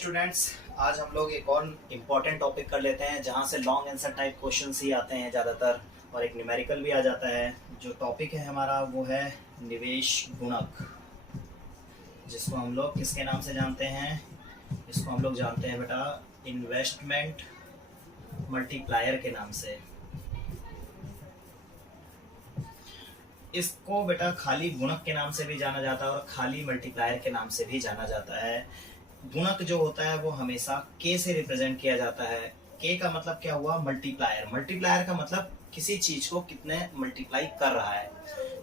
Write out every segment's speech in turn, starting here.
Students, आज हम लोग एक और इम्पॉर्टेंट टॉपिक कर लेते हैं जहां से लॉन्ग आंसर टाइप क्वेश्चंस ही आते हैं ज़्यादातर और एक न्यूमेरिकल भी आ जाता है। जो टॉपिक है हमारा वो है निवेश गुणक, जिसको हम लोग किसके नाम से जानते हैं? इसको हम लोग जानते हैं बेटा इन्वेस्टमेंट मल्टीप्लायर के नाम से। इसको बेटा खाली गुणक के नाम से भी जाना जाता है और खाली मल्टीप्लायर के नाम से भी जाना जाता है। गुणक जो होता है वो हमेशा के से रिप्रेजेंट किया जाता है। के का मतलब क्या हुआ? मल्टीप्लायर। मल्टीप्लायर का मतलब किसी चीज को कितने मल्टीप्लाई कर रहा है।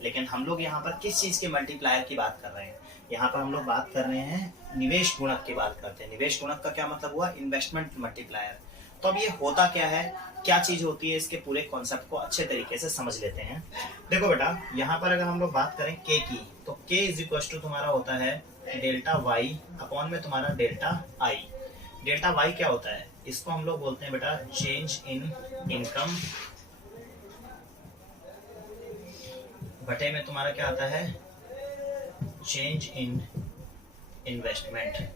लेकिन हम लोग यहाँ पर किस चीज के मल्टीप्लायर की बात कर रहे हैं? यहाँ पर हम लोग बात कर रहे हैं निवेश गुणक की बात करते हैं। निवेश गुणक का क्या मतलब हुआ? Investment multiplier. तो अब ये होता क्या है, क्या चीज होती है, इसके पूरे कॉन्सेप्ट को अच्छे तरीके से समझ लेते हैं। देखो बेटा, यहाँ पर अगर हम लोग बात करें के की, तो के इज इक्वल टू तुम्हारा होता है डेल्टा वाई अपॉन में तुम्हारा डेल्टा आई। डेल्टा वाई क्या होता है? इसको हम लोग बोलते हैं बेटा चेंज इन इनकम बटे में तुम्हारा क्या आता है? Change in investment.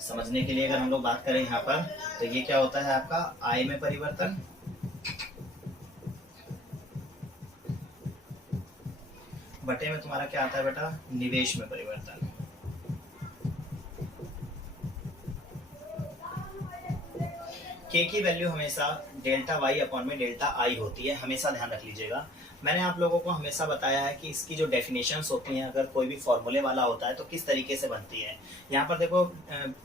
समझने के लिए अगर हम लोग बात करें यहाँ पर, तो ये क्या होता है आपका? आय में परिवर्तन बटे में तुम्हारा क्या आता है बेटा? निवेश में परिवर्तन। के की वैल्यू हमेशा डेल्टा वाई अपॉन में डेल्टा आई होती है, हमेशा ध्यान रख लीजिएगा। मैंने आप लोगों को हमेशा बताया है कि इसकी जो डेफिनेशंस होती हैं, अगर कोई भी फॉर्मूले वाला होता है तो किस तरीके से बनती है। यहाँ पर देखो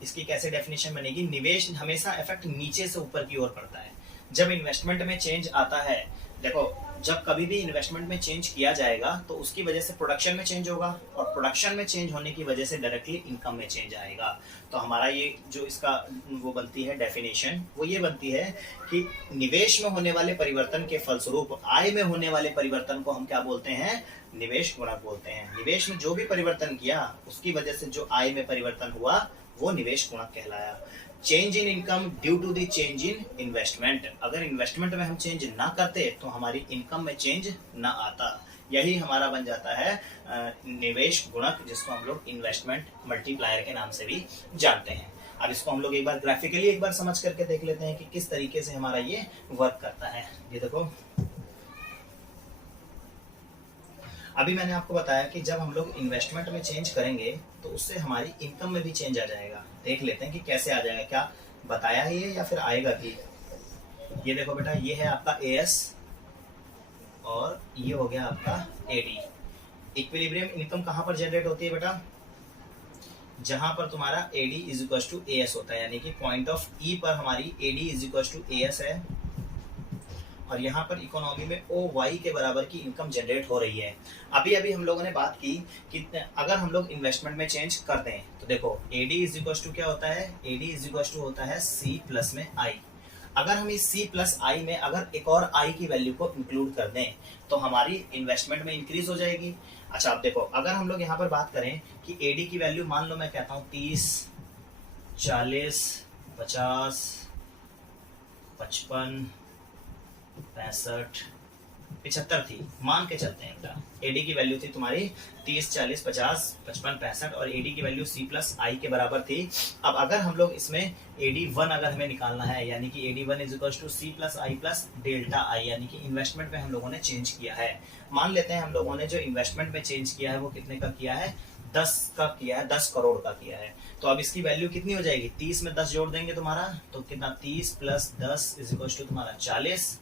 इसकी कैसे डेफिनेशन बनेगी। निवेश हमेशा इफेक्ट नीचे से ऊपर की ओर पड़ता है। जब इन्वेस्टमेंट में चेंज आता है, देखो जब कभी भी इन्वेस्टमेंट में चेंज किया जाएगा तो उसकी वजह से प्रोडक्शन में चेंज होगा और प्रोडक्शन में चेंज होने की वजह से डायरेक्टली इनकम में चेंज आएगा। तो हमारा ये जो इसका वो बनती है डेफिनेशन, वो ये बनती है कि निवेश में होने वाले परिवर्तन के फलस्वरूप आय में होने वाले परिवर्तन को हम क्या बोलते हैं? निवेश गुणक बोलते हैं। निवेश में जो भी परिवर्तन किया उसकी वजह से जो आय में परिवर्तन हुआ वो निवेश गुणक कहलाया। Change in income due to the change in investment. अगर इन्वेस्टमेंट में हम चेंज ना करते तो हमारी इनकम में चेंज ना आता। यही हमारा बन जाता है निवेश गुणक, जिसको हम लोग इन्वेस्टमेंट मल्टीप्लायर के नाम से भी जानते हैं। अब इसको हम लोग एक बार ग्राफिकली एक बार समझ करके देख लेते हैं कि किस तरीके से हमारा ये वर्क करता है। ये देखो, अभी मैंने आपको बताया कि जब हम लोग इन्वेस्टमेंट में चेंज करेंगे तो उससे हमारी इनकम में भी चेंज आ जाएगा। देख लेते हैं कि कैसे आ जाएगा, क्या बताया ही है या फिर आएगा भी। ये देखो बेटा, ये है आपका एएस और ये हो गया आपका एडी। इक्विलिब्रियम इनकम कहां पर जनरेट होती है बेटा? जहां पर तुम्हारा AD is equal to AS होता है, यानी कि पॉइंट ऑफ ई पर हमारी AD is equal to AS है और यहाँ पर इकोनॉमी में ओ वाई के बराबर की इनकम जनरेट हो रही है। अभी अभी हम लोगों ने बात की कि अगर हम लोग इन्वेस्टमेंट में चेंज करते हैं तो देखो एडी इज इक्वल टू क्या होता है? एडी इज इक्वल टू होता है सी प्लस में आई। अगर हम इस सी प्लस आई में अगर एक और आई की वैल्यू को इंक्लूड कर दें तो हमारी इन्वेस्टमेंट में इंक्रीज हो जाएगी। अच्छा, अब देखो अगर हम लोग यहाँ पर बात करें कि एडी की वैल्यू मान लो मैं कहता हूँ 30, 40, 50, 55, 65, 75 थी, मान के चलते हैं बेटा। एडी की वैल्यू थी तुम्हारी 30, 40, 50, 55, 65 और एडी की वैल्यू सी प्लस आई के बराबर थी। अब अगर हम लोग इसमें एडी वन अगर हमें निकालना है, यानी कि AD one is equal to C plus I plus delta I, यानी कि इन्वेस्टमेंट में हम लोगों ने चेंज किया है। मान लेते हैं हम लोगों ने जो इन्वेस्टमेंट में चेंज किया है वो कितने का किया है? 10 का किया है, 10 करोड़ का किया है। तो अब इसकी वैल्यू कितनी हो जाएगी? 30 में 10 जोड़ देंगे तुम्हारा तो कितना? 30 प्लस 10 इज इक्वल टू तुम्हारा 40,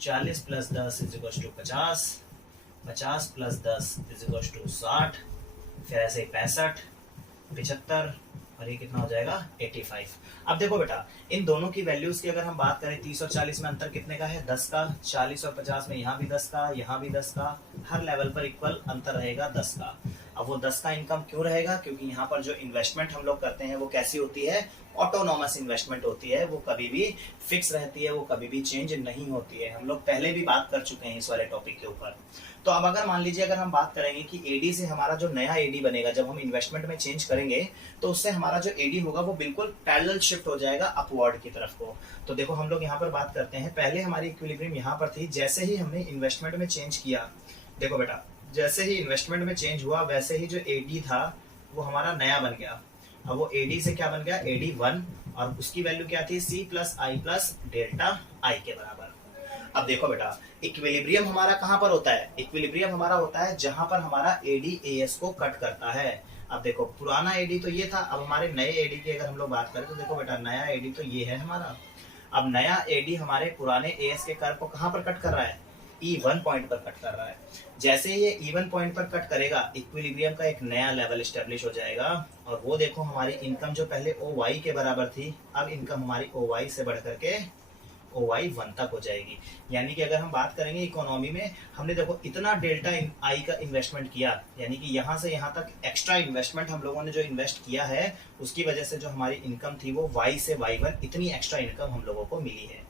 40 plus 10 is equal to 50, 50 plus 10 is equal to 60, फिर ऐसे ही 65, 75 और ये कितना हो जाएगा? 85। अब देखो बेटा, इन दोनों की वैल्यूज की अगर हम बात करें, 30 और 40 में अंतर कितने का है? 10 का। 40 और 50 में यहाँ भी 10 का, यहाँ भी 10 का, हर लेवल पर इक्वल अंतर रहेगा 10 का। अब वो 10 का इनकम क्यों रहेगा? क्योंकि यहाँ पर जो इन्वेस्टमेंट हम लोग करते हैं वो कैसी होती है? ऑटोनॉमस इन्वेस्टमेंट होती है, वो कभी भी फिक्स रहती है, वो कभी भी चेंज नहीं होती है। हम लोग पहले भी बात कर चुके हैं इस वाले टॉपिक के ऊपर। तो अब अगर मान लीजिए अगर हम बात करेंगे कि एडी से हमारा जो नया एडी बनेगा, जब हम इन्वेस्टमेंट में चेंज करेंगे तो उससे हमारा जो एडी होगा वो बिल्कुल पैरेलल शिफ्ट हो जाएगा अपवर्ड की तरफ को। तो देखो हम लोग यहाँ पर बात करते हैं, पहले हमारी इक्विलिब्रियम यहाँ पर थी, जैसे ही हमने इन्वेस्टमेंट में चेंज किया, देखो बेटा जैसे ही इन्वेस्टमेंट में चेंज हुआ वैसे ही जो एडी था वो हमारा नया बन गया। अब वो एडी से क्या बन गया, एडी 1, और उसकी वैल्यू क्या थी, C plus I plus delta I के बराबर। अब देखो बेटा, इक्विलिब्रियम हमारा कहां पर होता है, इक्विलिब्रियम हमारा होता है जहां पर हमारा एडी एएस को कट करता है। अब देखो पुराना एडी तो ये था, अब हमारे नए एडी की अगर हम लोग बात करें तो देखो बेटा नया एडी तो ये है हमारा। अब नया एडी हमारे पुराने एएस के कर्व को कहां पर कट कर रहा है, E1 पॉइंट पर कट कर रहा है। जैसे ये E1 पॉइंट पर कट करेगा, इक्विलिब्रियम का एक नया लेवल एस्टेब्लिश हो जाएगा, और वो देखो हमारी इनकम जो पहले OY के बराबर थी, अब इनकम हमारी OY से बढ़ करके OY 1 तक हो जाएगी। यानी कि अगर हम बात करेंगे इकोनॉमी में, हमने देखो इतना डेल्टा आई का इन्वेस्टमेंट किया, यानी कि यहाँ से यहाँ तक एक्स्ट्रा इन्वेस्टमेंट हम लोगों ने जो इन्वेस्ट किया है, उसकी वजह से जो हमारी इनकम थी वो Y से Y1 इतनी एक्स्ट्रा इनकम हम लोगों को मिली है।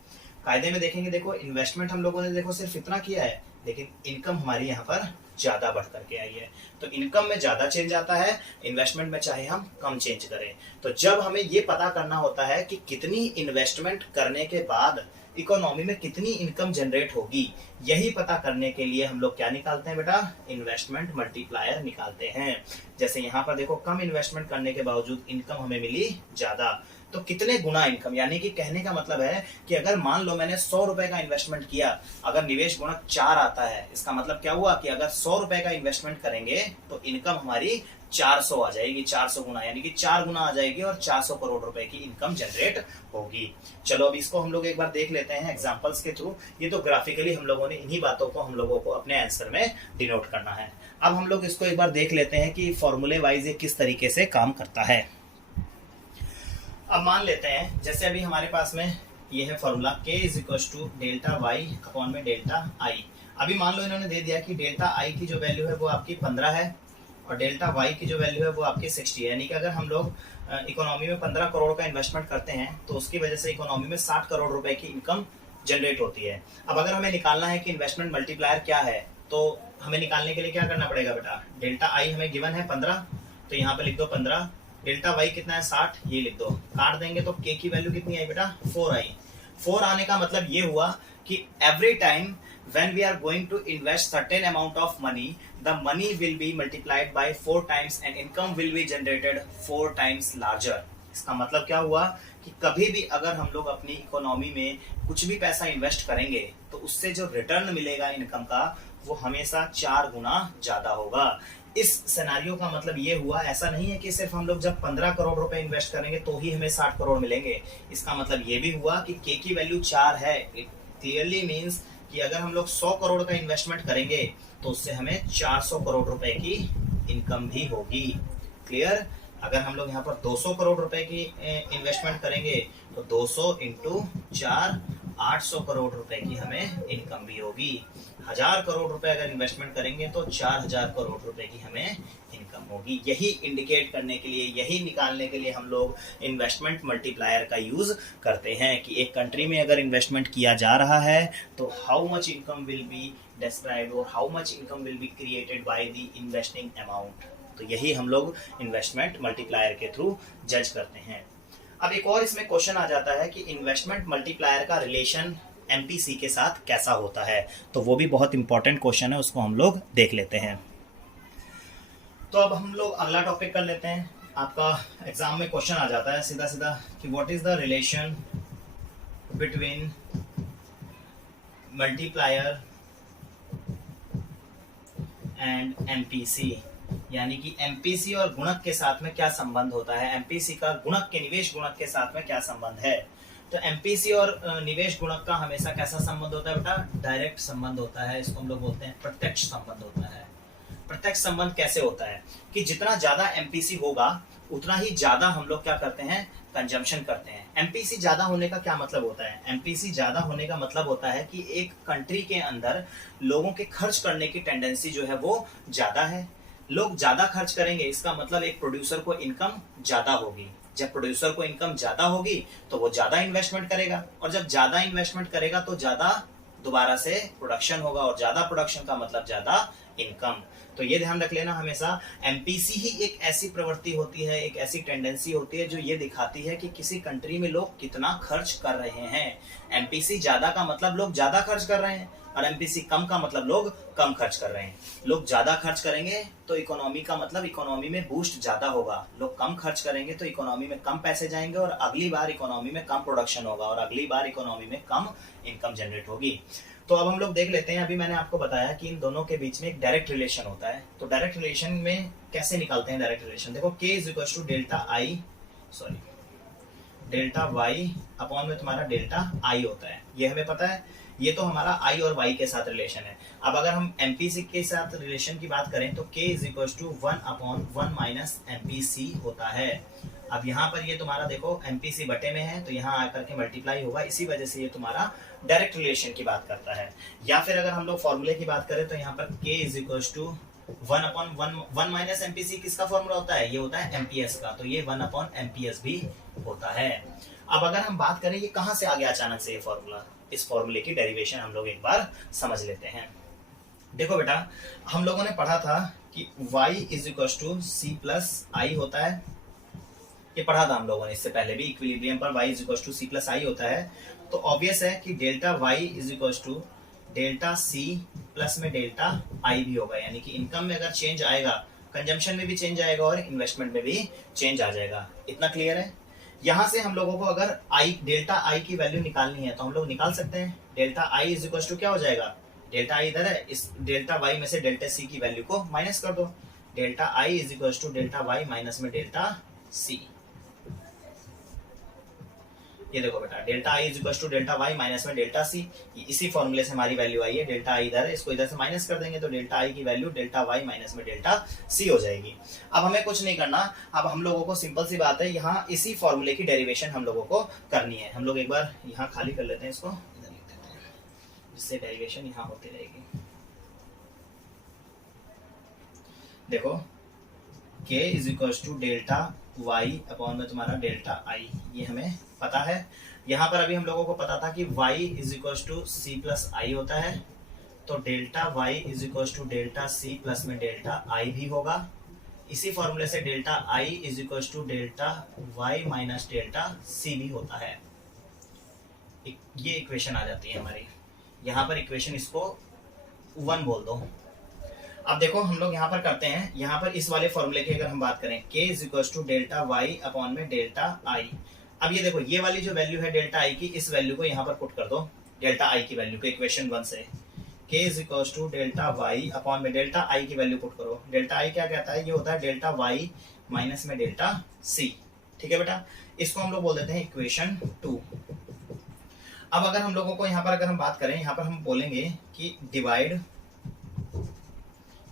कायदे में देखेंगे, देखो इन्वेस्टमेंट हम लोगों ने देखो सिर्फ इतना किया है, लेकिन इनकम हमारी यहाँ पर ज्यादा बढ़ करके आई है। तो इनकम में ज्यादा चेंज आता है, इन्वेस्टमेंट में चाहे हम कम चेंज करें। तो जब हमें ये पता करना होता है कि कितनी इन्वेस्टमेंट करने के बाद इकोनॉमी में कितनी इनकम जनरेट होगी, यही पता करने के लिए हम लोग क्या निकालते हैं बेटा, इन्वेस्टमेंट मल्टीप्लायर निकालते हैं। जैसे यहाँ पर देखो कम इन्वेस्टमेंट करने के बावजूद इनकम हमें मिली ज्यादा, तो कितने गुना इनकम, यानी कि कहने का मतलब है कि अगर मान लो मैंने 100 रुपए का इन्वेस्टमेंट किया, अगर निवेश गुणक 4 आता है, इसका मतलब क्या हुआ कि अगर 100 रुपए का इन्वेस्टमेंट करेंगे तो इनकम हमारी 400 आ जाएगी, 400 गुना, यानी कि 4 गुना आ जाएगी और 400 करोड़ रुपए की इनकम जनरेट होगी। चलो अब इसको हम लोग एक बार देख लेते हैं एग्जांपल्स के थ्रू। ये तो ग्राफिकली हम लोगों ने इन्हीं बातों को हम लोगों को अपने आंसर में डिनोट करना है। अब हम लोग इसको एक बार देख लेते हैं कि फॉर्मूले वाइज ये किस तरीके से काम करता है। अब मान लेते हैं जैसे अभी हमारे पास में ये है formula k is equal to delta Y upon में डेल्टा आई। अभी मान लो इन्होंने दे दिया कि डेल्टा आई की जो वैल्यू है वो आपकी 15 है और डेल्टा वाई की जो वैल्यू है वो आपकी 60 है। यानी कि अगर हम लोग इकोनॉमी में 15 करोड़ का इन्वेस्टमेंट करते हैं तो उसकी वजह से इकोनॉमी में 60 करोड़ रुपए की इनकम जनरेट होती है। अब अगर हमें निकालना है कि इन्वेस्टमेंट मल्टीप्लायर क्या है, तो हमें निकालने के लिए क्या करना पड़ेगा बेटा, डेल्टा आई हमें गिवन है 15, तो यहाँ पे लिख दो 15, डेल्टा वाई कितना है 60, ये लिख दो, काट देंगे तो के की वैल्यू कितनी आई बेटा, 4 आई। 4 आने का मतलब ये हुआ कि every time when we are going to invest certain amount of money, the money will be multiplied by 4 times and income will be generated 4 times larger। इसका मतलब क्या हुआ कि कभी भी अगर हम लोग अपनी इकोनॉमी में कुछ भी पैसा इन्वेस्ट करेंगे तो उससे जो रिटर्न मिलेगा इनकम का वो हमेशा 4 गुना ज्यादा होगा। इस सिनेरियो का मतलब ये हुआ, ऐसा नहीं है कि सिर्फ हम लोग जब 15 करोड़ रुपए इन्वेस्ट करेंगे तो ही हमें 60 करोड़ मिलेंगे। इसका मतलब ये भी हुआ कि के की वैल्यू 4 है। इट क्लियरली मीन्स कि अगर हम लोग 100 करोड़ का इन्वेस्टमेंट करेंगे तो उससे हमें 400 करोड़ रुपए की इनकम भी होगी। क्लियर? अगर हम लोग यहाँ पर 200 करोड़ रुपए की इन्वेस्टमेंट करेंगे तो 200 इंटू 4 800 करोड़ रुपए की हमें इनकम भी होगी। 1000 करोड़ रुपए अगर इन्वेस्टमेंट करेंगे तो 4000 करोड़ रुपए की हमें इनकम होगी। यही इंडिकेट करने के लिए, यही निकालने के लिए हम लोग इन्वेस्टमेंट मल्टीप्लायर का यूज करते हैं कि एक कंट्री में अगर इन्वेस्टमेंट किया जा रहा है तो how much income will be described और how much income will be created by the investing amount. तो यही हम लोग इन्वेस्टमेंट मल्टीप्लायर के थ्रू जज करते हैं। अब एक और इसमें क्वेश्चन आ जाता है कि इन्वेस्टमेंट मल्टीप्लायर का रिलेशन एमपीसी के साथ कैसा होता है, तो वो भी बहुत इंपॉर्टेंट क्वेश्चन है, उसको हम लोग देख लेते हैं। तो अब हम लोग अगला टॉपिक कर लेते हैं। आपका एग्जाम में क्वेश्चन आ जाता है सीधा सीधा कि what is the relation between multiplier and MPC, यानी कि एमपीसी और गुणक के साथ में क्या संबंध होता है, एमपीसी का गुणक के निवेश गुणक के साथ में क्या संबंध है। तो एमपीसी और निवेश गुणक का हमेशा कैसा संबंध होता है बेटा, डायरेक्ट संबंध होता है। इसको हम लोग बोलते हैं प्रत्यक्ष संबंध होता है। प्रत्यक्ष संबंध कैसे होता है कि जितना ज्यादा एमपीसी होगा उतना ही ज्यादा हम लोग क्या करते हैं, कंजम्पशन करते हैं। एमपीसी ज्यादा होने का क्या मतलब होता है, एमपीसी ज्यादा होने का मतलब होता है कि एक कंट्री के अंदर लोगों के खर्च करने की टेंडेंसी जो है वो ज्यादा है। लोग ज्यादा खर्च करेंगे, इसका मतलब एक प्रोड्यूसर को इनकम ज्यादा होगी। जब प्रोड्यूसर को इनकम ज्यादा होगी तो वो ज्यादा इन्वेस्टमेंट करेगा, और जब ज्यादा इन्वेस्टमेंट करेगा तो ज्यादा दोबारा से प्रोडक्शन होगा, और ज्यादा प्रोडक्शन का मतलब ज्यादा इनकम। तो ये ध्यान रख लेना हमेशा, एमपीसी ही एक ऐसी प्रवृत्ति होती है, एक ऐसी टेंडेंसी होती है जो ये दिखाती है कि किसी कंट्री में लोग कितना खर्च कर रहे हैं। एमपीसी ज्यादा का मतलब लोग ज्यादा खर्च कर रहे हैं, और एमपीसी कम का मतलब लोग कम खर्च कर रहे हैं। लोग ज्यादा खर्च करेंगे तो इकोनॉमी का मतलब इकोनॉमी में बूस्ट ज्यादा होगा, लोग कम खर्च करेंगे तो इकोनॉमी में कम पैसे जाएंगे और अगली बार इकोनॉमी में कम प्रोडक्शन होगा और अगली बार इकोनॉमी में कम इनकम जनरेट होगी। तो अब हम लोग देख लेते हैं, अभी मैंने आपको बताया कि इन दोनों के बीच में एक डायरेक्ट रिलेशन होता है। तो डायरेक्ट रिलेशन में कैसे निकालते हैं डायरेक्ट रिलेशन, देखो k is equal to delta Y upon में तुम्हारा डेल्टा आई होता है, ये हमें पता है। ये तो हमारा आई और वाई के साथ रिलेशन है। अब अगर हम एमपीसी के साथ रिलेशन की बात करें तो k is equal to 1/1 minus MPC होता है। अब यहाँ पर ये तुम्हारा देखो एमपीसी बटे में है तो यहाँ आकर के मल्टीप्लाई होगा, इसी वजह से ये तुम्हारा डायरेक्ट रिलेशन की बात करता है। या फिर अगर हम लोग फॉर्मूले की बात करें तो यहाँ पर k is equal to 1/1 minus MPC किसका फॉर्मूला होता है, ये होता है एमपीएस का, तो ये 1/एमपीएस भी होता है। अब अगर हम बात करें ये कहाँ से आ गया अचानक से ये फॉर्मूला, इस फॉर्मूले की डेरिवेशन हम लोग एक बार समझ लेते हैं। देखो बेटा, हम लोगों ने पढ़ा था कि y is equal to C plus I होता है, ये पढ़ा था हम लोगों ने इससे पहले भी, इक्विलिब्रियम पर y is equal to C plus I होता है। तो ऑब्वियस है कि delta y is equal to delta C plus में डेल्टा आई भी होगा, यानी कि इनकम में अगर चेंज आएगा, कंजम्पशन में भी चेंज आएगा और इन्वेस्टमेंट में भी चेंज आ जाएगा। इतना क्लियर है। यहाँ से हम लोगों को अगर डेल्टा आई की वैल्यू निकालनी है तो हम लोग निकाल सकते हैं। Delta I is equal to क्या हो जाएगा, डेल्टा आई इधर है, इस डेल्टा वाई में से डेल्टा सी की वैल्यू को माइनस कर दो। Delta I is equal to delta Y minus में डेल्टा सी। ये देखो बेटा, delta I is equal to delta Y minus में डेल्टा सी, इसी फॉर्मूले से हमारी वैल्यू आई है। डेल्टा आई इधर है, इसको इधर से माइनस कर देंगे तो डेल्टा आई की वैल्यू डेल्टा वाई माइनस में डेल्टा सी हो जाएगी। अब हमें कुछ नहीं करना, अब हम लोगों को सिंपल सी बात है, यहाँ इसी फॉर्मूले की डेरिवेशन हम लोगों को करनी है। हम लोग एक बार यहाँ खाली कर लेते हैं, इसको इधर लिख देते हैं, जिससे डेरिवेशन यहाँ होती रहेगी। देखो k is equal to delta y upon में तुम्हारा डेल्टा i, ये हमें पता है। यहाँ पर अभी हम लोगों को पता था कि y is equal to C plus I होता है, तो delta y is equal to delta C plus में डेल्टा i भी होगा। इसी फॉर्मूले से delta i is equal to delta y minus delta c भी होता है। ये इक्वेशन आ जाती है हमारी, यहाँ पर इक्वेशन इसको 1 बोल दो। अब देखो हम लोग यहाँ पर करते हैं, यहाँ पर इस वाले फॉर्मूले की अगर हम बात करें k is equal to delta Y upon में डेल्टा आई। अब ये देखो ये वाली जो वैल्यू है डेल्टा आई की, इस वैल्यू को यहाँ पर पुट कर दो, डेल्टा आई की वैल्यू को इक्वेशन 1 से। k is equal to delta Y upon में डेल्टा आई की वैल्यू पुट करो। डेल्टा आई क्या कहता है, ये होता है डेल्टा वाई माइनस में डेल्टा सी। ठीक है बेटा, इसको हम लोग बोल देते हैं इक्वेशन 2। अब अगर हम लोगों को यहाँ पर अगर हम बात करें, यहाँ पर हम बोलेंगे कि divide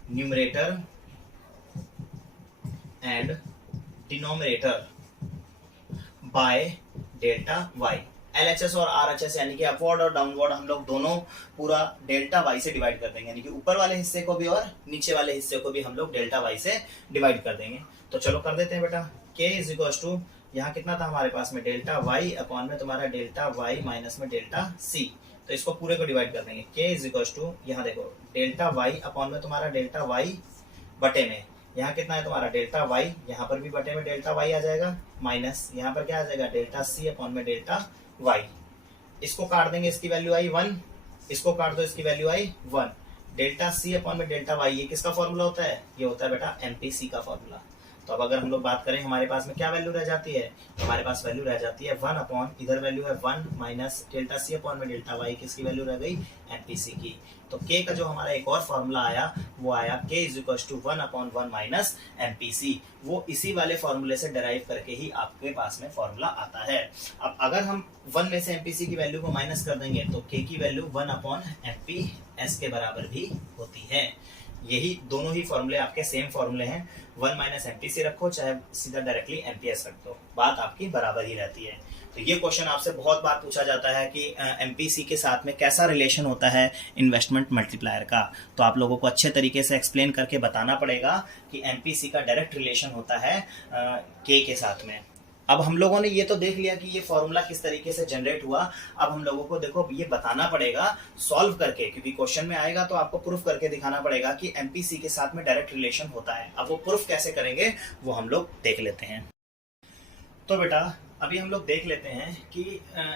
numerator and denominator by delta Y. LHS और आरएचएस यानी कि अपवर्ड और डाउनवर्ड हम लोग दोनों पूरा डेल्टा वाई से डिवाइड कर देंगे, यानी कि ऊपर वाले हिस्से को भी और नीचे वाले हिस्से को भी हम लोग डेल्टा वाई से डिवाइड कर देंगे। तो चलो कर देते हैं बेटा। k इज इक्वल टू यहाँ कितना था हमारे पास में, डेल्टा वाई अपॉन में तुम्हारा डेल्टा वाई माइनस में डेल्टा सी, तो इसको पूरे को डिवाइड कर देंगे। k इज इक्वल टू यहाँ देखो डेल्टा वाई अपॉन में तुम्हारा डेल्टा वाई बटे में, यहाँ कितना है तुम्हारा डेल्टा वाई, यहाँ पर भी बटे में डेल्टा वाई आ जाएगा, माइनस यहाँ पर क्या आ जाएगा डेल्टा सी अपॉन में डेल्टा वाई। इसको काट देंगे, इसकी वैल्यू आई 1, इसको काट दो, इसकी वैल्यू आई 1। डेल्टा सी अपॉन में डेल्टा वाई, ये किसका फॉर्मूला होता है, ये होता है बेटा एमपीसी का फॉर्मूला। तो अब अगर हम लोग बात करें हमारे पास में क्या वैल्यू रह जाती है, हमारे पास वैल्यू रह जाती है 1 अपॉन, इधर वैल्यू है 1 माइनस डेल्टा सी अपॉन में डेल्टा वाई, किसकी वैल्यू रह गई, एमपीसी की। तो k का जो हमारा एक और फॉर्मूला आया वो आया k is equal to 1/1 minus MPC. वो इसी वाले फॉर्मूले से डेराइव करके ही आपके पास में फॉर्मूला आता है। अब अगर हम 1 में से एमपीसी की वैल्यू को माइनस कर देंगे तो k की वैल्यू 1/एमपीएस के बराबर भी होती है। यही दोनों ही फॉर्मूले आपके सेम फॉर्मूले हैं, 1 माइनस एमपीसी रखो चाहे सीधा डायरेक्टली एमपीएस रख दो, बात आपकी बराबर ही रहती है। तो ये क्वेश्चन आपसे बहुत बार पूछा जाता है कि एमपीसी के साथ में कैसा रिलेशन होता है इन्वेस्टमेंट मल्टीप्लायर का। तो आप लोगों को अच्छे तरीके से एक्सप्लेन करके बताना पड़ेगा कि एमपीसी का डायरेक्ट रिलेशन होता है के साथ में। अब हम लोगों ने ये तो देख लिया कि ये फॉर्मूला किस तरीके से जनरेट हुआ। अब हम लोगों को देखो ये बताना पड़ेगा सॉल्व करके, क्योंकि क्वेश्चन में आएगा तो आपको प्रूफ करके दिखाना पड़ेगा कि एमपीसी के साथ में डायरेक्ट रिलेशन होता है। अब वो प्रूफ कैसे करेंगे वो हम लोग देख लेते हैं। तो बेटा अभी हम लोग देख लेते हैं कि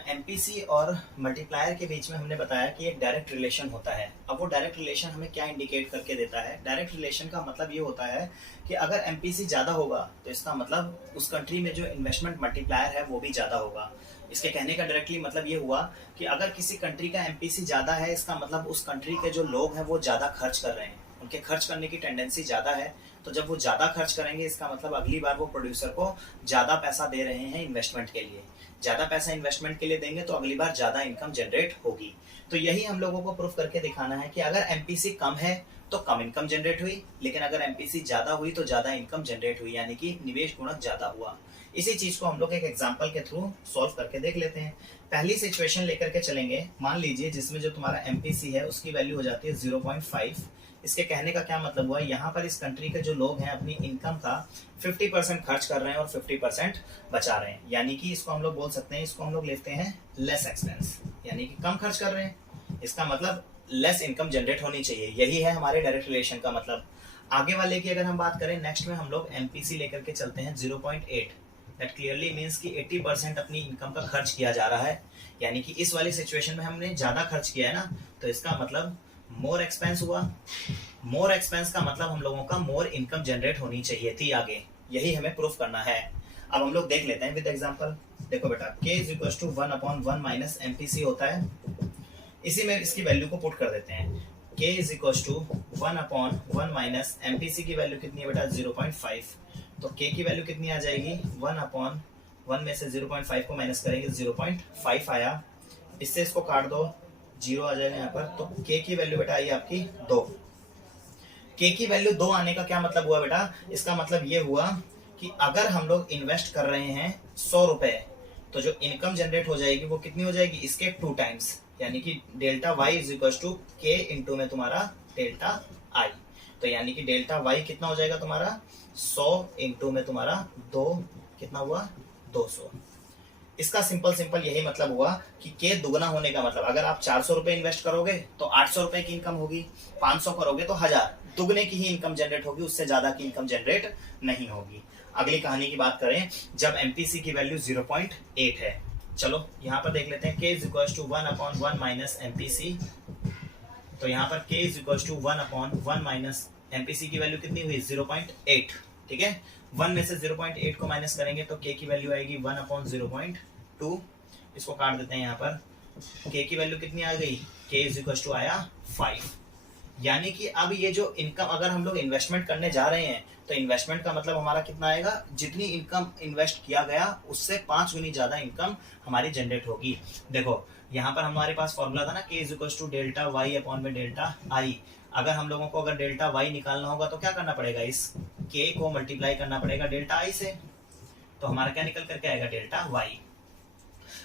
एमपीसी और मल्टीप्लायर के बीच में हमने बताया कि एक डायरेक्ट रिलेशन होता है। अब वो डायरेक्ट रिलेशन हमें क्या इंडिकेट करके देता है? डायरेक्ट रिलेशन का मतलब ये होता है कि अगर एमपीसी ज़्यादा होगा तो इसका मतलब उस कंट्री में जो इन्वेस्टमेंट मल्टीप्लायर है वो भी ज़्यादा होगा। इसके कहने का डायरेक्टली मतलब ये हुआ कि अगर किसी कंट्री का एमपीसी ज़्यादा है, इसका मतलब उस कंट्री के जो लोग हैं वो ज़्यादा खर्च कर रहे हैं, उनके खर्च करने की टेंडेंसी ज़्यादा है। तो जब वो ज़्यादा खर्च करेंगे इसका मतलब अगली बार वो प्रोड्यूसर को ज़्यादा पैसा दे रहे हैं इन्वेस्टमेंट के लिए। ज़्यादा पैसा इन्वेस्टमेंट के लिए देंगे तो अगली बार ज़्यादा इनकम जनरेट होगी। तो यही हम लोगों को प्रूफ करके दिखाना है कि अगर एमपीसी कम है तो कम इनकम जनरेट हुई, लेकिन अगर एमपीसी ज़्यादा हुई तो ज़्यादा इनकम जनरेट हुई, यानी कि निवेश गुणक ज़्यादा हुआ। इसी चीज़ को हम लोग एक एग्जाम्पल के थ्रू सॉल्व करके देख लेते हैं। पहली सिचुएशन लेकर के चलेंगे। मान लीजिए जिसमें जो तुम्हारा एमपीसी है उसकी वैल्यू हो जाती है 0.5। इसके कहने का क्या मतलब हुआ? यहाँ पर इस कंट्री के जो लोग हैं अपनी इनकम का 50% खर्च कर रहे हैं और 50% बचा रहे हैं, यानी कि इसको हम लोग बोल सकते हैं, इसको हम लोग लेते हैं लेस एक्सपेंस, यानी कि कम खर्च कर रहे हैं। इसका मतलब लेस इनकम जनरेट होनी चाहिए। यही है हमारे डायरेक्ट रिलेशन का मतलब। आगे वाले की अगर हम बात करें, नेक्स्ट में हम लोग एमपीसी लेकर के चलते हैं 0.8। दैट क्लियरली मीन्स कि 80% अपनी इनकम का खर्च किया जा रहा है, यानी कि इस वाली सिचुएशन में हमने ज़्यादा खर्च किया है ना, तो इसका मतलब मोर एक्सपेंस हुआ। मोर एक्सपेंस का मतलब हम लोगों का मोर इनकम जनरेट होनी चाहिए थी आगे। यही हमें प्रूफ करना है। अब हम लोग देख लेते हैं विद एग्जांपल। देखो बेटा k = 1/1 माइनस एमपीसी होता है। इसी में इसकी वैल्यू को पुट कर देते हैं। k = 1/1 माइनस एमपीसी की वैल्यू कितनी है बेटा? 0.5। तो k की वैल्यू कितनी आ जाएगी? 1/1 में से 0.5 को माइनस करेंगे, 0.5 आया। इससे इसको काट दो, 0 आ जाएगा यहाँ पर। तो k की वैल्यू बेटा आई आपकी 2। k की वैल्यू 2 आने का क्या मतलब हुआ बेटा? इसका मतलब ये हुआ कि अगर हम लोग इन्वेस्ट कर रहे हैं 100 रुपए, तो जो इनकम जनरेट हो जाएगी वो कितनी हो जाएगी? इसके 2 टाइम्स, यानी कि डेल्टा y = k इंटू में तुम्हारा डेल्टा i। तो यानी कि डेल्टा y कितना हो जाएगा तुम्हारा? 100 इंटू में तुम्हारा 2 कितना हुआ? 200। इसका सिंपल यही मतलब हुआ कि के दुगना होने का मतलब, अगर आप 400 रुपए इन्वेस्ट करोगे तो 800 रुपए की इनकम होगी, 500 करोगे तो 1000। दुगने की ही इनकम जनरेट होगी, उससे ज्यादा की इनकम जनरेट नहीं होगी। अगली कहानी की बात करें, जब एमपीसी की वैल्यू 0.8 है। चलो यहाँ पर देख लेते हैं k = 1/1 माइनस एमपीसी। तो यहाँ पर k = 1/1 माइनस एमपीसी की वैल्यू कितनी हुई? 0.8। ठीक है, 1 में से 0.8 को माइनस करेंगे तो k की वैल्यू आएगी 1/0.2। इसको काट देते हैं यहाँ पर। k की वैल्यू कितनी आ गई? k = आया 5। यानी कि अब ये जो इनकम अगर हम लोग इन्वेस्टमेंट करने जा रहे हैं तो इन्वेस्टमेंट का मतलब हमारा कितना आएगा? जितनी इनकम इन्वेस्ट किया गया उससे 5 गुनी ज्यादा इनकम हमारी जनरेट होगी। देखो यहाँ पर हमारे पास फॉर्मूला था ना, k = डेल्टा y अपॉन में डेल्टा i। अगर हम लोगों को अगर डेल्टा y निकालना होगा तो क्या करना पड़ेगा? इस k को मल्टीप्लाई करना पड़ेगा डेल्टा i से। तो हमारा क्या निकल करके आएगा? Delta y।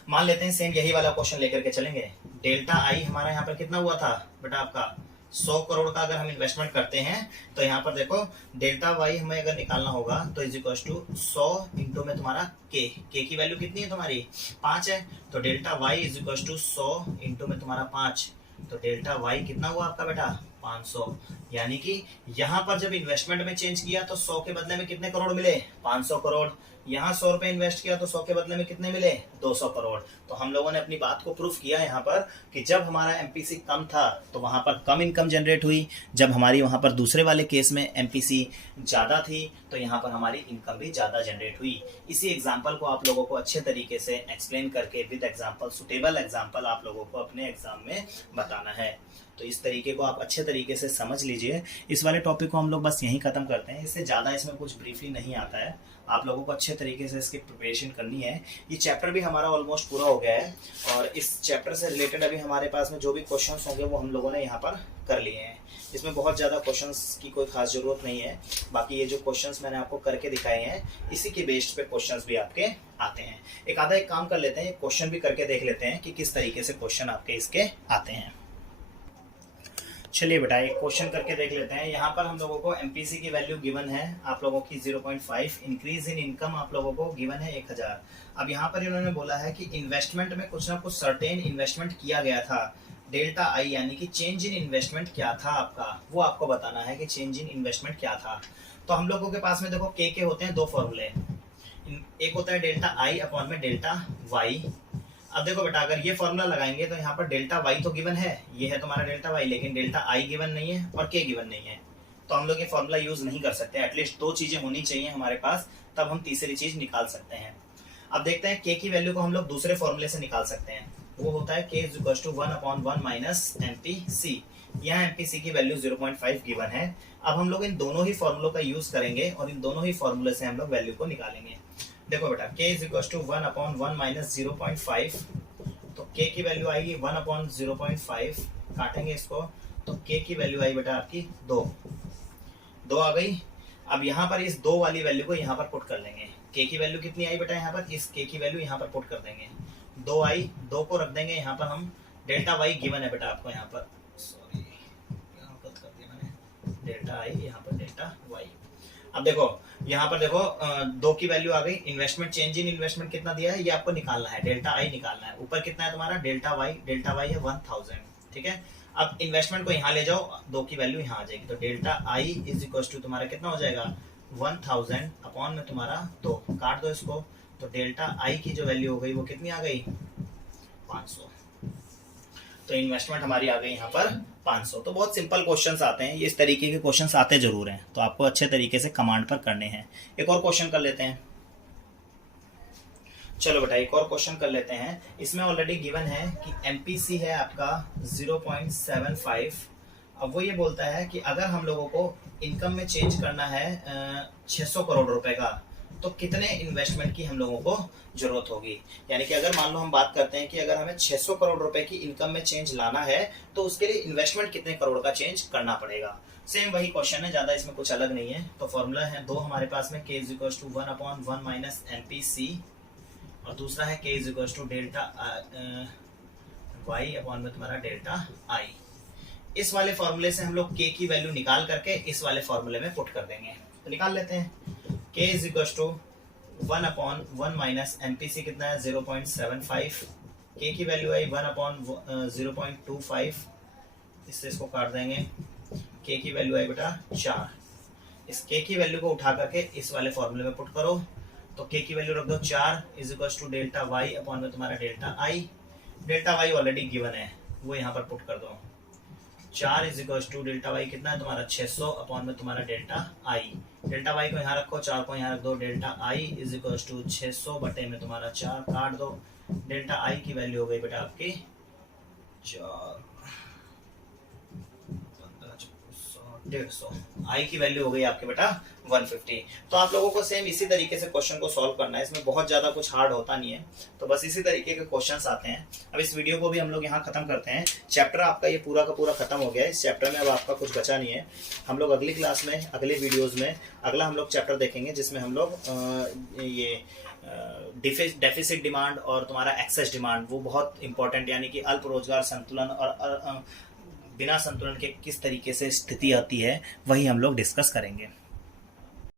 मान लेते हैं सेम यही वाला क्वेश्चन लेकर के चलेंगे। डेल्टा i हमारा यहाँ पर कितना हुआ था बेटा? आपका 100 करोड़ का अगर हम इन्वेस्टमेंट करते हैं तो यहाँ पर देखो डेल्टा y हमें अगर निकालना होगा तो = 100 इंटू में तुम्हारा k की वैल्यू कितनी है तुम्हारी? 5 है। तो डेल्टा y = 100 इंटू में तुम्हारा 5। तो डेल्टा y कितना हुआ आपका बेटा? 500। यानी कि यहाँ पर जब इन्वेस्टमेंट में चेंज किया तो 100 के बदले में कितने करोड़ मिले? 500 करोड़। यहाँ 100 रुपए इन्वेस्ट किया तो 100 के बदले में कितने मिले? 200 करोड़। तो हम लोगों ने अपनी बात को प्रूफ किया यहाँ पर कि जब हमारा एमपीसी कम था तो वहां पर कम इनकम जनरेट हुई, जब हमारी वहां पर दूसरे वाले केस में एमपीसी ज्यादा थी तो यहाँ पर हमारी इनकम भी ज्यादा जनरेट हुई। इसी एग्जाम्पल को आप लोगों को अच्छे तरीके से एक्सप्लेन करके विद एग्जाम्पल, सुटेबल एग्जाम्पल आप लोगों को अपने एग्जाम में बताना है। तो इस तरीके को आप अच्छे तरीके से समझ लीजिए। इस वाले टॉपिक को हम लोग बस यहीं खत्म करते हैं, इससे ज़्यादा इसमें कुछ ब्रीफली नहीं आता है। आप लोगों को अच्छे तरीके से इसकी प्रिपरेशन करनी है। ये चैप्टर भी हमारा ऑलमोस्ट पूरा हो गया है और इस चैप्टर से रिलेटेड अभी हमारे पास में जो भी क्वेश्चंस होंगे वो हम लोगों ने यहाँ पर कर लिए हैं। इसमें बहुत ज़्यादा क्वेश्चंस की कोई खास ज़रूरत नहीं है। बाकी ये जो क्वेश्चंस मैंने आपको करके दिखाए हैं इसी के बेस्ड पे क्वेश्चंस भी आपके आते हैं। एक काम कर लेते हैं, क्वेश्चन भी करके देख लेते हैं कि किस तरीके से क्वेश्चन आपके इसके आते हैं। चलिए बेटा एक क्वेश्चन करके देख लेते हैं। यहाँ पर हम लोगों को एमपीसी की वैल्यू गिवन है आप लोगों की 0.5, इंक्रीज इन इनकम आप लोगों को गिवन है 1000। अब यहाँ पर इन्होंने बोला है कि इन्वेस्टमेंट में कुछ ना कुछ सर्टेन इन्वेस्टमेंट किया गया था, डेल्टा आई यानी कि चेंज इन इन्वेस्टमेंट क्या था आपका, वो आपको बताना है कि चेंज इन इन्वेस्टमेंट क्या था। तो हम लोगों के पास में देखो के होते हैं दो फॉर्मूले, एक होता है डेल्टा आई अपॉन में डेल्टा वाई। अब देखो बेटा अगर ये फॉर्मूला लगाएंगे तो यहाँ पर डेल्टा वाई तो गिवन है, ये है तुम्हारा डेल्टा वाई, लेकिन डेल्टा आई गिवन नहीं है और के गिवन नहीं है, तो हम लोग ये फॉर्मूला यूज नहीं कर सकते। एटलीस्ट दो चीजें होनी चाहिए हमारे पास, तब हम तीसरी चीज निकाल सकते हैं। अब देखते हैं के की वैल्यू को हम लोग दूसरे फॉर्मूले से निकाल सकते हैं, वो होता है K is equal to 1/1 minus MPC. यहाँ एमपीसी की वैल्यू 0.5 गिवन है। अब हम लोग इन दोनों ही फॉर्मूलों का यूज करेंगे और इन दोनों ही फॉर्मूले से हम लोग वैल्यू को निकालेंगे। देखो बेटा के इज इक्वल टू 1/1 माइनस 0.5, तो के की वैल्यू आएगी 1/0.5, काटेंगे इसको तो के की वैल्यू आई बेटा आपकी 2 आ गई। अब यहाँ पर इस 2 वाली वैल्यू को यहाँ पर पुट कर लेंगे। के की वैल्यू कितनी आई बेटा, यहाँ पर इस के की वैल्यू यहाँ पर पुट कर देंगे, 2 आई, 2 को रख देंगे यहाँ पर हम, डेल्टा वाई गिवन है बेटा आपको यहाँ पर, सॉरी यहाँ गलत कर दिया मैंने, डेल्टा आई यहाँ पर डेल्टा वाई। अब देखो यहाँ पर देखो 2 की वैल्यू आ गई, इन्वेस्टमेंट चेंज इन इन्वेस्टमेंट कितना दिया है ये आपको निकालना है, डेल्टा आई निकालना है। ऊपर कितना है तुम्हारा डेल्टा वाई है 1000, ठीक है। अब इन्वेस्टमेंट को यहाँ ले जाओ, 2 की वैल्यू यहाँ आ जाएगी, तो delta I is equal to तुम्हारा कितना हो जाएगा 1000 अपॉन में तुम्हारा 2, काट दो इसको, तो डेल्टा आई की जो वैल्यू हो गई वो कितनी आ गई 500। तो इन्वेस्टमेंट हमारी आ गई यहाँ पर 500। तो बहुत सिंपल क्वेश्चंस आते हैं, ये इस तरीके के क्वेश्चंस आते जरूर हैं, तो आपको अच्छे तरीके से कमांड पर करने हैं। एक और क्वेश्चन कर लेते हैं, चलो बेटा एक और क्वेश्चन कर लेते हैं। इसमें ऑलरेडी गिवन है कि एमपीसी है आपका 0.75। अब वो ये बोलता है कि अगर हम लोगों को इनकम में चेंज करना है 600 करोड़ रुपए का, तो कितने इन्वेस्टमेंट की हम लोगों को जरूरत होगी। यानी कि अगर मान लो हम बात करते हैं कि अगर हमें 600 करोड़ रुपए की इनकम में चेंज लाना है तो उसके लिए इन्वेस्टमेंट कितने करोड़ का चेंज करना पड़ेगा। सेम वही क्वेश्चन है, ज्यादा इसमें कुछ अलग नहीं है। तो फॉर्मूला है 2 हमारे पास में, K is equal to 1/1 minus MPC, और दूसरा है K is equal to delta Y upon में तुम्हारा डेल्टा आई। इस वाले फॉर्मूले से हम लोग के की वैल्यू निकाल करके इस वाले फॉर्मूले में पुट कर देंगे, तो निकाल लेते हैं। K is equal to 1/1 minus MPC कितना है 0.75, के की वैल्यू आई 1/0.25, इससे इसको काट देंगे, के की वैल्यू आई बेटा 4। इस के की वैल्यू को उठा करके इस वाले फॉर्मूले में पुट करो, तो के की वैल्यू रख दो 4 is equal to delta Y upon में तुम्हारा delta I. Delta Y already given है, वो यहाँ पर पुट कर दो, 4 is equal to delta Y कितना है तुम्हारा 600 अपॉन में तुम्हारा डेल्टा आई। डेल्टा वाई को यहाँ रखो, 4 को यहाँ रख दो, delta I is equal to 600 बटे में तुम्हारा 4, काट दो, डेल्टा आई की वैल्यू हो गई बेटा आपकी 4, 150, आई की वैल्यू हो गई आपके बेटा 150। तो आप लोगों को सेम इसी तरीके से क्वेश्चन को सॉल्व करना है, इसमें बहुत ज्यादा कुछ हार्ड होता नहीं है, तो बस इसी तरीके के क्वेश्चंस आते हैं। अब इस वीडियो को भी हम लोग यहाँ खत्म करते हैं, चैप्टर आपका ये पूरा का पूरा खत्म हो गया है। इस चैप्टर में अब आपका कुछ बचा नहीं है। हम लोग अगली क्लास में, अगले वीडियोज में अगला हम लोग चैप्टर देखेंगे, जिसमें हम लोग ये डेफिसिट डिमांड और तुम्हारा एक्सेस डिमांड, वो बहुत इंपॉर्टेंट, यानी कि अल्प रोजगार संतुलन और बिना संतुलन के किस तरीके से स्थिति आती है, वही हम लोग डिस्कस करेंगे।